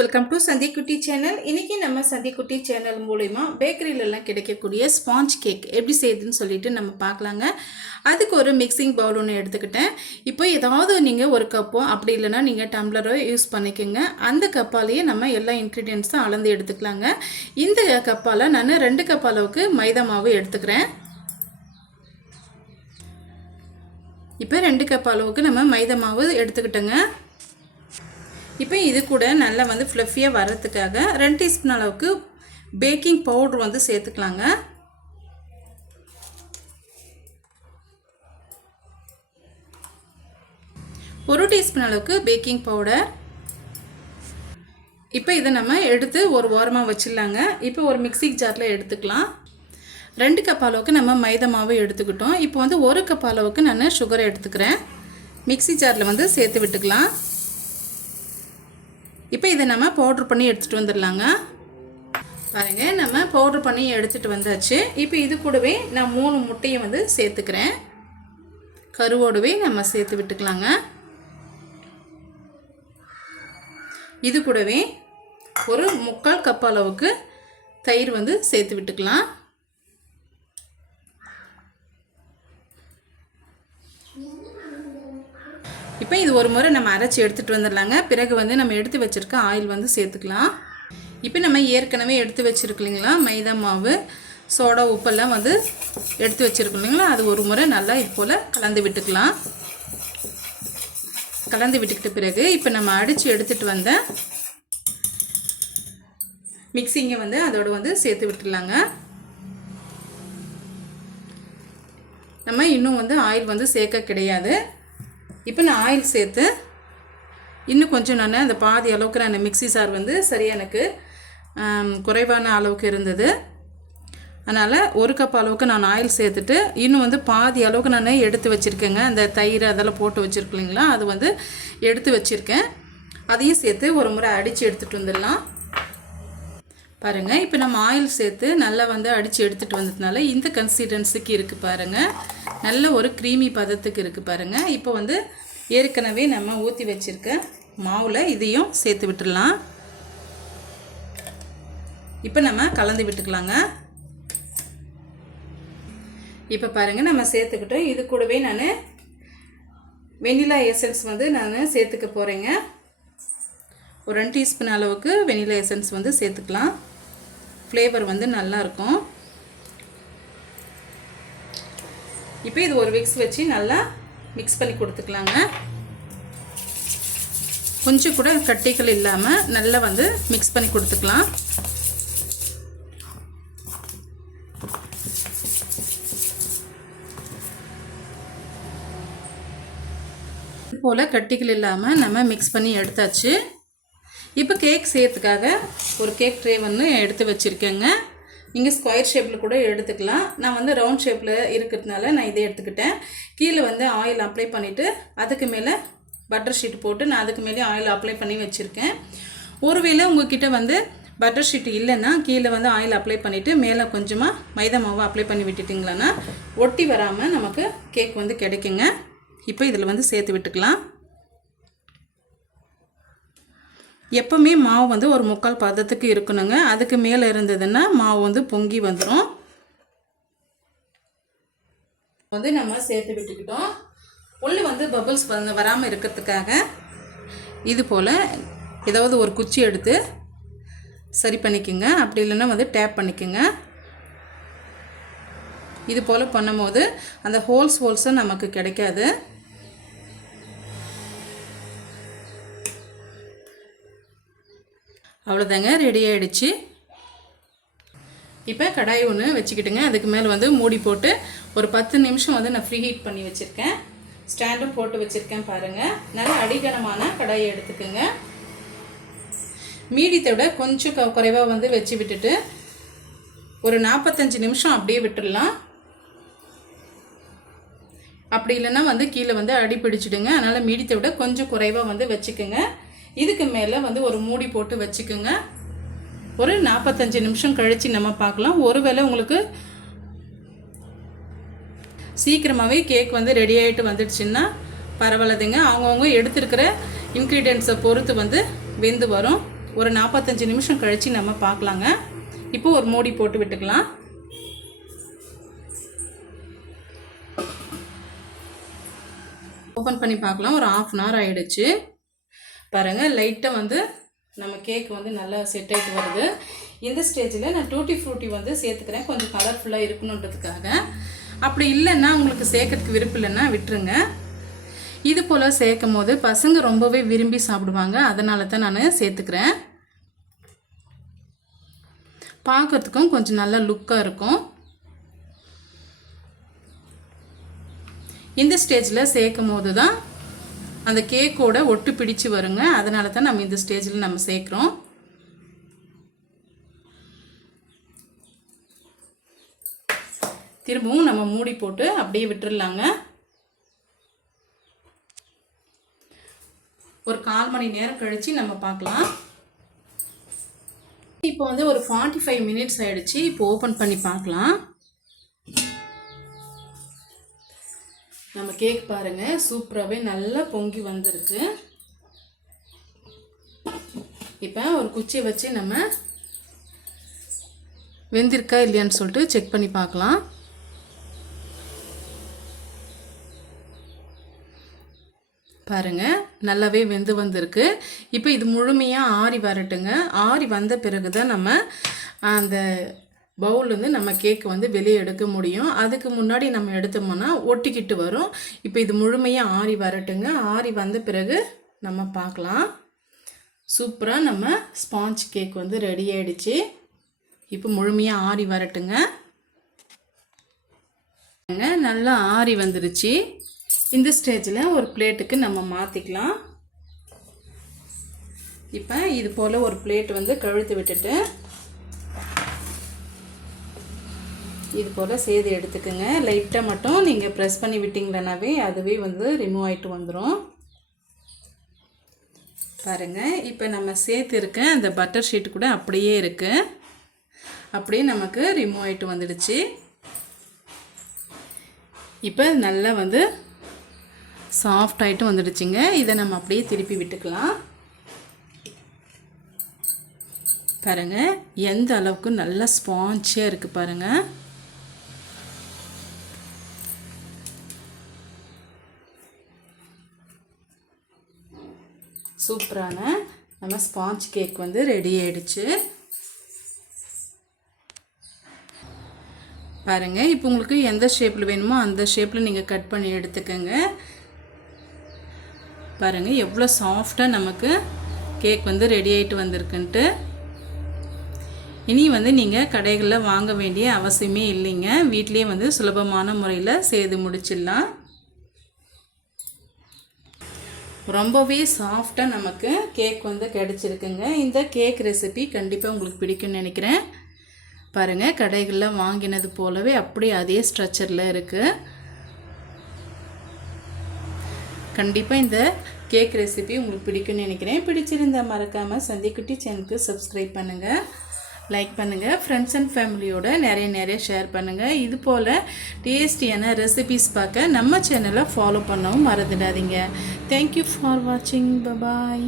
Welcome to சந்திக்குட்டி channel இன்றைக்கி நம்ம சந்திக்குட்டி channel மூலிமா பேக்கரியிலலாம் கிடைக்கக்கூடிய ஸ்பாஞ்ச் கேக் எப்படி செய்யுதுன்னு சொல்லிட்டு நம்ம பார்க்கலாங்க. அதுக்கு ஒரு மிக்சிங் பவுல் ஒன்று எடுத்துக்கிட்டேன். இப்போ ஏதாவது நீங்கள் ஒரு கப்போ அப்படி இல்லைன்னா நீங்கள் டம்ளரோ யூஸ் பண்ணிக்கோங்க. அந்த கப்பாலேயே நம்ம எல்லா இன்க்ரீடியன்ஸும் அளந்து எடுத்துக்கலாங்க. இந்த கப்பால் நான் ரெண்டு கப் அளவுக்கு மைதா மாவு எடுத்துக்கிறேன். இப்போ ரெண்டு கப் அளவுக்கு நம்ம மைதா மாவு எடுத்துக்கிட்டோங்க. இப்போ இது கூட நல்லா வந்து ஃப்ளஃபியாக வர்றதுக்காக ரெண்டு டீஸ்பூன் அளவுக்கு பேக்கிங் பவுட்ரு வந்து சேர்த்துக்கலாங்க. ஒரு டீஸ்பூன் அளவுக்கு பேக்கிங் பவுடர் இப்போ இதை நம்ம எடுத்து ஒரு ஓரமாக வச்சிடலாங்க. இப்போ ஒரு மிக்சி ஜாரில் எடுத்துக்கலாம். ரெண்டு கப் அளவுக்கு நம்ம மைதா மாவு எடுத்துக்கிட்டோம். இப்போ வந்து ஒரு கப் அளவுக்கு நான் சுகரை எடுத்துக்கிறேன். மிக்சி ஜாரில் வந்து சேர்த்து விட்டுக்கலாம். இப்போ இதை நம்ம பவுட்ரு பண்ணி எடுத்துகிட்டு வந்துடலாங்க. பாருங்கள் நம்ம பவுட்ரு பண்ணி எடுத்துகிட்டு வந்தாச்சு. இப்போ இது கூடவே நான் மூணு முட்டையை வந்து சேர்த்துக்கிறேன். கருவோடவே நம்ம சேர்த்து விட்டுக்கலாங்க. இது கூடவே ஒரு முக்கால் கப் அளவுக்கு தயிர் வந்து சேர்த்து விட்டுக்கலாம். இப்போ இது ஒரு முறை நம்ம அரைச்சி எடுத்துகிட்டு வந்துடலாங்க. பிறகு வந்து நம்ம எடுத்து வச்சுருக்க ஆயில் வந்து சேர்த்துக்கலாம். இப்போ நம்ம ஏற்கனவே எடுத்து வச்சுருக்கலைங்களா மைதா மாவு சோடா உப்பெல்லாம் வந்து எடுத்து வச்சுருக்கோம் இல்லைங்களா? அது ஒரு முறை நல்லா இது போல் கலந்து விட்டுக்கலாம். கலந்து விட்டுக்கிட்ட பிறகு இப்போ நம்ம அடித்து எடுத்துகிட்டு வந்த மிக்சிங்கை வந்து அதோடு வந்து சேர்த்து விட்டுடலாங்க. நம்ம இன்னும் வந்து ஆயில் வந்து சேர்க்க கிடையாது. இப்போ நான் ஆயில் சேர்த்து இன்னும் கொஞ்சம் நான் அந்த பாதி அளவுக்கு நான் மிக்சி சார் வந்து சரியாக எனக்கு குறைவான அளவுக்கு இருந்தது. அதனால் ஒரு கப் அளவுக்கு நான் ஆயில் சேர்த்துட்டு இன்னும் வந்து பாதி அளவுக்கு நான் எடுத்து வச்சுருக்கேங்க. அந்த தயிர் அதெல்லாம் போட்டு வச்சுருக்கலைங்களா அது வந்து எடுத்து வச்சுருக்கேன். அதையும் சேர்த்து ஒரு முறை அடித்து எடுத்துகிட்டு வந்துடலாம். பாருங்கள் இப்போ நம்ம ஆயில் சேர்த்து நல்லா வந்து அடித்து எடுத்துகிட்டு வந்ததுனால இந்த கன்சிஸ்டன்சிக்கு இருக்குது பாருங்கள் நல்ல ஒரு க்ரீமி பதத்துக்கு இருக்குது பாருங்கள் இப்போ வந்து ஏற்கனவே நம்ம ஊற்றி வச்சுருக்க மாவில் இதையும் சேர்த்து விட்டுடலாம். இப்போ நம்ம கலந்து விட்டுக்கலாங்க. இப்போ பாருங்கள் நம்ம சேர்த்துக்கிட்டோம் இது கூடவே நான் வெனிலா எசன்ஸ் வந்து நான் சேர்த்துக்க போகிறேங்க ஒரு ரெண்டு டீஸ்பூன் அளவுக்கு வெனிலா எசன்ஸ் வந்து சேர்த்துக்கலாம். ஃப்ளேவர் வந்து நல்லாயிருக்கும் இப்போ இது ஒரு விக்ஸ் வச்சு நல்லா மிக்ஸ் பண்ணி கொடுத்துக்கலாங்க. கொஞ்சம் கூட கட்டிகள் இல்லாமல் நல்லா வந்து மிக்ஸ் பண்ணி கொடுத்துக்கலாம். இது போல் கட்டிகள் இல்லாமல் நம்ம மிக்ஸ் பண்ணி எடுத்தாச்சு. இப்போ கேக் செய்யறதுக்காக ஒரு கேக் ட்ரே வந்து எடுத்து வச்சுருக்கேங்க. நீங்கள் ஸ்கொயர் ஷேப்பில் கூட எடுத்துக்கலாம். நான் வந்து ரவுண்ட் ஷேப்பில் இருக்கிறதுனால நான் இதை எடுத்துக்கிட்டேன். கீழே வந்து ஆயில் அப்ளை பண்ணிவிட்டு அதுக்கு மேலே பட்டர் ஷீட் போட்டு நான் அதுக்கு மேலே ஆயில் அப்ளை பண்ணி வச்சுருக்கேன். ஒருவேளை உங்ககிட்ட வந்து பட்டர் ஷீட் இல்லைன்னா கீழே வந்து ஆயில் அப்ளை பண்ணிவிட்டு மேலே கொஞ்சமாக மைதா மாவு அப்ளை பண்ணி விட்டுட்டிங்களான்னா ஒட்டி வராமல் நமக்கு கேக் வந்து கிடைக்குங்க. இப்போ இதில் வந்து சேர்த்து விட்டுக்கலாம். எப்போவுமே மாவு வந்து ஒரு முக்கால் பதத்துக்கு இருக்கணுங்க. அதுக்கு மேலே இருந்ததுன்னா மாவு வந்து பொங்கி வந்துடும் வந்து நம்ம சேர்த்து விட்டுக்கிட்டோம். உள்ளே வந்து பபுள்ஸ் வந்து வராமல் இருக்கிறதுக்காக இது போல் ஏதாவது ஒரு குச்சி எடுத்து சரி பண்ணிக்கோங்க. அப்படி இல்லைன்னா வந்து டேப் பண்ணிக்கோங்க. இது போல் பண்ணும்போது அந்த ஹோல்ஸ் ஹோல்ஸும் நமக்கு கிடைக்காது. அவ்வளோதாங்க ரெடி ஆகிடுச்சு இப்போ கடாய் ஒன்று வச்சுக்கிட்டுங்க. அதுக்கு மேலே வந்து மூடி போட்டு ஒரு பத்து நிமிஷம் வந்து நான் ஃப்ரீ ஹீட் பண்ணி வச்சுருக்கேன். ஸ்டாண்டும் போட்டு வச்சுருக்கேன் பாருங்கள் நல்ல அடிகனமான கடாயை எடுத்துக்கோங்க. மீடியத்தை விட கொஞ்சம் க குறைவாக வந்து வச்சு விட்டுட்டு ஒரு நாற்பத்தஞ்சு நிமிஷம் அப்படியே விட்டுடலாம் அப்படி இல்லைன்னா வந்து கீழே வந்து அடி பிடிச்சிடுங்க. அதனால் மீடியத்தை விட கொஞ்சம் குறைவாக வந்து வச்சுக்கோங்க. இதுக்கு மேலே வந்து ஒரு மூடி போட்டு வச்சுக்கோங்க. ஒரு நாற்பத்தஞ்சு நிமிஷம் கழித்து நம்ம பார்க்கலாம். ஒருவேளை உங்களுக்கு சீக்கிரமாகவே கேக் வந்து ரெடி ஆகிட்டு வந்துடுச்சுன்னா பரவாயில்லதுங்க. அவங்கவுங்க எடுத்துருக்கிற இன்க்ரீடியன்ஸை பொறுத்து வந்து வெந்து வரும். ஒரு நாற்பத்தஞ்சு நிமிஷம் கழித்து நம்ம பார்க்கலாங்க. இப்போ ஒரு மூடி போட்டு விட்டுக்கலாம். ஓப்பன் பண்ணி பார்க்கலாம். ஒரு ஆஃப் அன் ஹவர் ஆகிடுச்சு பாருங்கள் லைட்டாக வந்து நம்ம கேக் வந்து நல்லா செட் ஆகிட்டு வருது. இந்த ஸ்டேஜில் நான் டூட்டி ஃப்ரூட்டி வந்து சேர்த்துக்கிறேன். கொஞ்சம் கலர்ஃபுல்லாக இருக்கணுன்றதுக்காக. அப்படி இல்லைன்னா உங்களுக்கு சேர்க்கறதுக்கு விருப்பம் இல்லைன்னா விட்டுருங்க. இது போல் சேர்க்கும் போது பசங்க ரொம்பவே விரும்பி சாப்பிடுவாங்க. அதனால தான் நான் சேர்த்துக்கிறேன். பார்க்கறதுக்கும் கொஞ்சம் நல்ல லுக்காக இருக்கும். இந்த ஸ்டேஜில் சேர்க்கும் போது தான் அந்த கேக்கோட ஒட்டு பிடிச்சு வருங்க. அதனால தான் நம்ம இந்த ஸ்டேஜில் நம்ம சேர்க்குறோம். திரும்பவும் நம்ம மூடி போட்டு அப்படியே விட்டுடலாங்க ஒரு கால் மணி நேரம் கழித்து நம்ம பார்க்கலாம். இப்போ வந்து ஒரு ஃபார்ட்டி ஃபைவ் மினிட்ஸ் ஆகிடுச்சு இப்போ ஓப்பன் பண்ணி பார்க்கலாம். நம்ம கேக் பாருங்கள் சூப்பராகவே நல்லா பொங்கி வந்திருக்கு. இப்போ ஒரு குச்சியை வச்சு நம்ம வெந்திருக்கா இல்லையான்னு சொல்லிட்டு செக் பண்ணி பார்க்கலாம். பாருங்கள் நல்லாவே வெந்து வந்திருக்கு. இப்போ இது முழுமையாக ஆறி வரட்டுங்க. ஆறி வந்த பிறகு தான் நம்ம அந்த பவுல்லேருந்து நம்ம கேக் வந்து வெளியே எடுக்க முடியும். அதுக்கு முன்னாடி நம்ம எடுத்தோம்னா ஒட்டிக்கிட்டு வரும். இப்போ இது முழுமையாக ஆறி வரட்டுங்க. ஆறி வந்த பிறகு நம்ம பார்க்கலாம். சூப்பராக நம்ம ஸ்பாஞ்ச் கேக் வந்து ரெடி ஆகிடுச்சு இப்போ முழுமையாக ஆறி வரட்டுங்க. நல்லா ஆறி வந்துருச்சு. இந்த ஸ்டேஜில் ஒரு பிளேட்டுக்கு நம்ம மாற்றிக்கலாம் இப்போ இது போல் ஒரு பிளேட் வந்து கழுத்து விட்டுட்டு இது போல் சேது எடுத்துக்கோங்க லைட்டாக மட்டும் நீங்கள் ப்ரெஸ் பண்ணி விட்டிங்களனாவே அதுவே வந்து ரிமூவ் ஆகிட்டு வந்துடும் பாருங்கள் இப்போ நம்ம சேர்த்து இருக்க அந்த பட்டர் ஷீட் கூட அப்படியே இருக்குது அப்படியே நமக்கு ரிமூவ் ஆகிட்டு வந்துடுச்சு. இப்போ நல்லா வந்து சாஃப்ட் ஆகிட்டு வந்துடுச்சுங்க. இதை நம்ம அப்படியே திருப்பி விட்டுக்கலாம். பாருங்கள் எந்த அளவுக்கு நல்லா ஸ்பாஞ்சியாக இருக்குது பாருங்கள் சூப்பரான நம்ம ஸ்பாஞ்ச் கேக் வந்து ரெடி ஆயிடுச்சு. பாருங்கள் இப்போ உங்களுக்கு எந்த ஷேப்பில் வேணுமோ அந்த ஷேப்பில் நீங்கள் கட் பண்ணி எடுத்துக்கோங்க. பாருங்கள் எவ்வளோ சாஃப்டாக நமக்கு கேக் வந்து ரெடி ஆகிட்டு வந்திருக்குன்ட்டு. இனி வந்து நீங்கள் கடைகளில் வாங்க வேண்டிய அவசியமே இல்லைங்க. வீட்லேயே வந்து சுலபமான முறையில் செய்து முடிச்சிடலாம். ரொம்பவே சாஃப்டாக நமக்கு கேக் வந்து கிடச்சிருக்குங்க. இந்த கேக் ரெசிபி கண்டிப்பாக உங்களுக்கு பிடிக்கும்னு நினைக்கிறேன். பாருங்கள் கடைகளில் வாங்கினது போலவே அப்படியே அதே ஸ்ட்ரக்சரில் இருக்குது கண்டிப்பாக இந்த கேக் ரெசிபி உங்களுக்கு பிடிக்கும்னு நினைக்கிறேன். பிடிச்சிருந்தால் மறக்காமல் சந்திக்குட்டி சேனலுக்கு சப்ஸ்கிரைப் பண்ணுங்கள் லைக் பண்ணுங்கள் ஃப்ரெண்ட்ஸ் அண்ட் ஃபேமிலியோட நிறைய நிறைய ஷேர் பண்ணுங்கள் இது போல் டேஸ்டியான ரெசிபிஸ் பார்க்க நம்ம சேனலை ஃபாலோ பண்ணவும் மறந்துடாதீங்க. தேங்க்யூ ஃபார் வாட்சிங் பபாய்